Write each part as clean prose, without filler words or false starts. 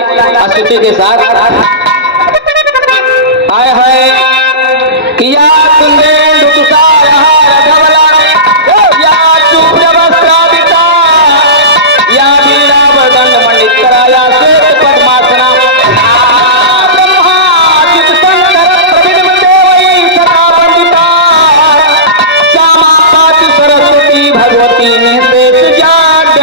स्तुति के साथ आए है किया तुंदे या वीरा वदन मंडित कराया श्वेत पद्मासना ब्रह्मादित शंकर प्रविद देवई सदा पंडिता श्यामा पाति सरस्वती भगवती निशेष जाड्य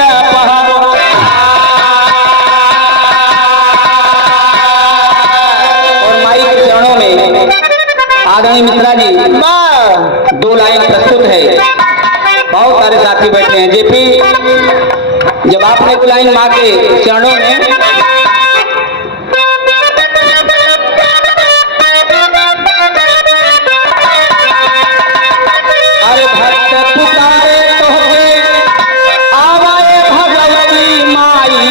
आदरणीय मिश्रा जी दो लाइन प्रस्तुत है। बहुत सारे साथी बैठे हैं। जेपी जब आपने दो लाइन माँ के चरणों में अरे भक्त पुकारे तो आवाए भगवती माई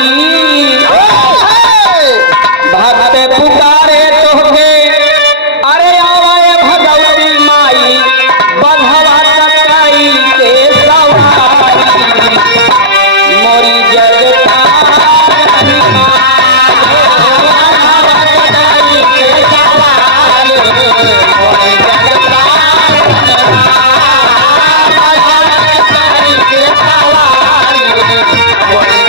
भक्त पुकारे तो अरे आवाए भगवती माई बधवा सकाई के सवारी मोरी जगतारनी के सवारी मोरी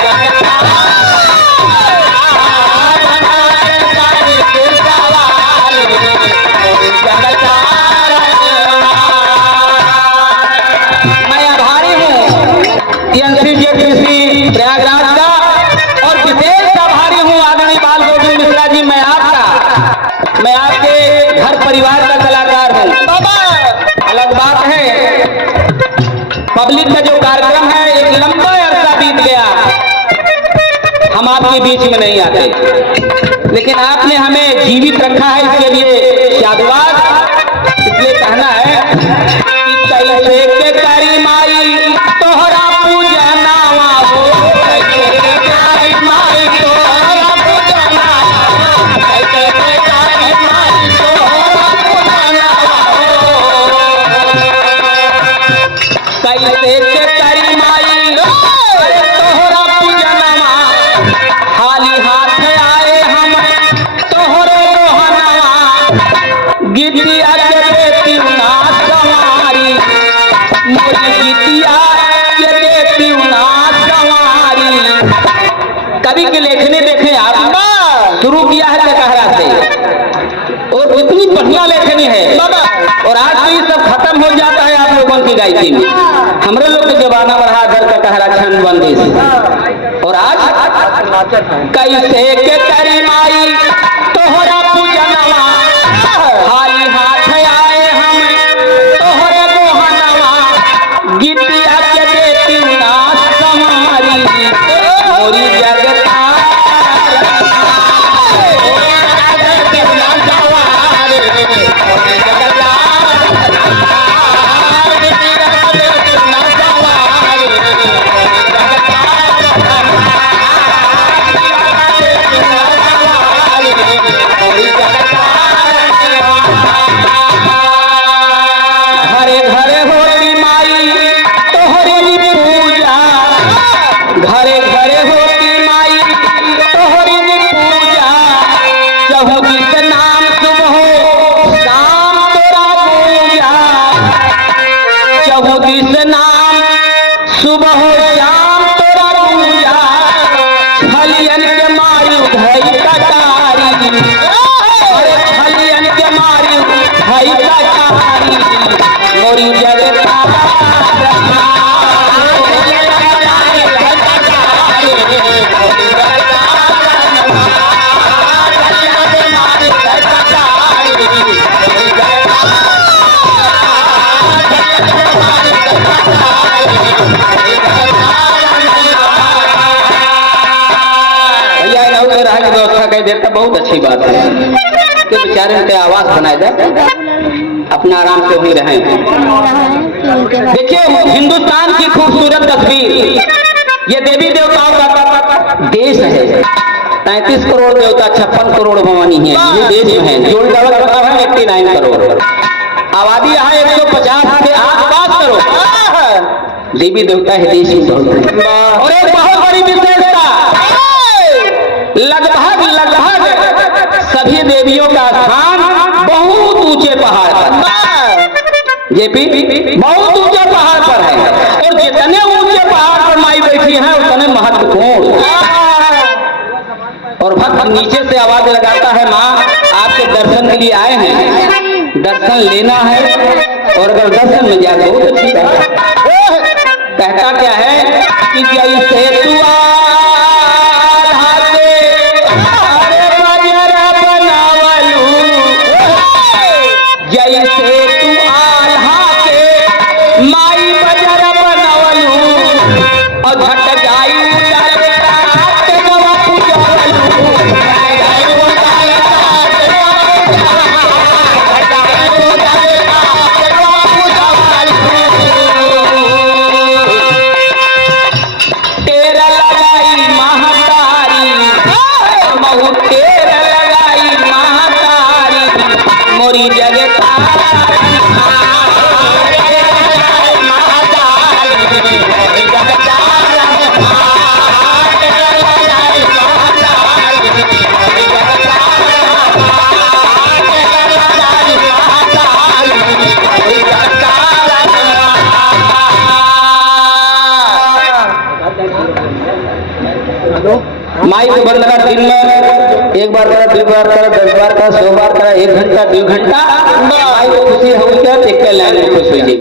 प्रयागराज का और विशेष आभारी हूँ आदरणीय बाल गोविंद मिश्रा जी। मैं आपके घर परिवार का कलाकार हूँ। अलग बात है पब्लिक का जो कार्यक्रम है एक लंबा अरसा बीत गया हम आपके बीच में नहीं आते, लेकिन आपने हमें जीवित रखा है इसके लिए शादवाद। इसलिए कहना है कि कैसे के करी माई तोहरा पूजा नावा हो कैसे के करी माई तोहरा पूजा नावा कैसे के करी माई तोहरा पूजा नावा कैसे के करी माई तोहरा पूजा नावा खाली हाथ आए हम तोहरे दोहनावा गिद्दिया के देती ना सवारी मोरी गिद्दिया के देती ना सवारी। कवि के लेखने देखे आप शुरू किया है कटहरा से और इतनी बढ़िया लेखनी है और आज तो ये सब खत्म हो जाता है आप लोगों की गायकी में। हमरे लोग के जमाना बढ़ा घर कटहरा छंद बंदी से और आज कैसे के करी माई तोहरा पूजनवा खाली हाथ आए हम तोहरे दोहनवा गिद्दिया के देती ना समारी मोरी जगता घरे घरे होती माई तोहरी पूजा घरे घरे होती माई तोहरी पूजा चहुदिस नाम सुबह शाम तोरा पूजा चहुदिस नाम सुबह शाम तोरा पूजा फलियन के मारू धई कटारी फलियन के मारू धई कटारी मोरी जगता भैया व्यवस्था कह देता बहुत अच्छी बात है कि बेचारे पे आवास बनाए जाए अपना आराम से भी रहें। देखिए हिंदुस्तान की खूबसूरत तस्वीर ये देवी देवताओं का देश है। 35 करोड़ देवता 56 करोड़ भवानी है ये देश में है। जोड़ का मतलब है 89 करोड़। आबादी यहाँ 150 के आसपास करोड़ देवी देवता है देश में। और एक बहुत बड़ी विशेषता लगभग सभी देवियों का स्थान बहुत ऊंचे पहाड़ पर, जेपी बहुत ऊंचे पहाड़ पर है। और जितने ऊंचे पहाड़ पर माई बैठी हैं उतने महत्वपूर्ण। और भक्त नीचे से आवाज लगाता है, माँ आपके दर्शन के लिए आए हैं, दर्शन लेना है। और अगर दर्शन मिल जाए बहुत अच्छी बात। कहता क्या है कि जैसे तू जैसे तू आल्हा के माई बजर बनवलू और घट जाई तेरा लगाई महातारी महू तेरा लगाई महातारी मोरी जगत माई को बंद करा, दिन में 1 बार करा, 2 बार करा, 10 बार करा, 100 बार करा, 1 घंटा 2 घंटा माई को खुशी हो क्या देख कर खुश हुई।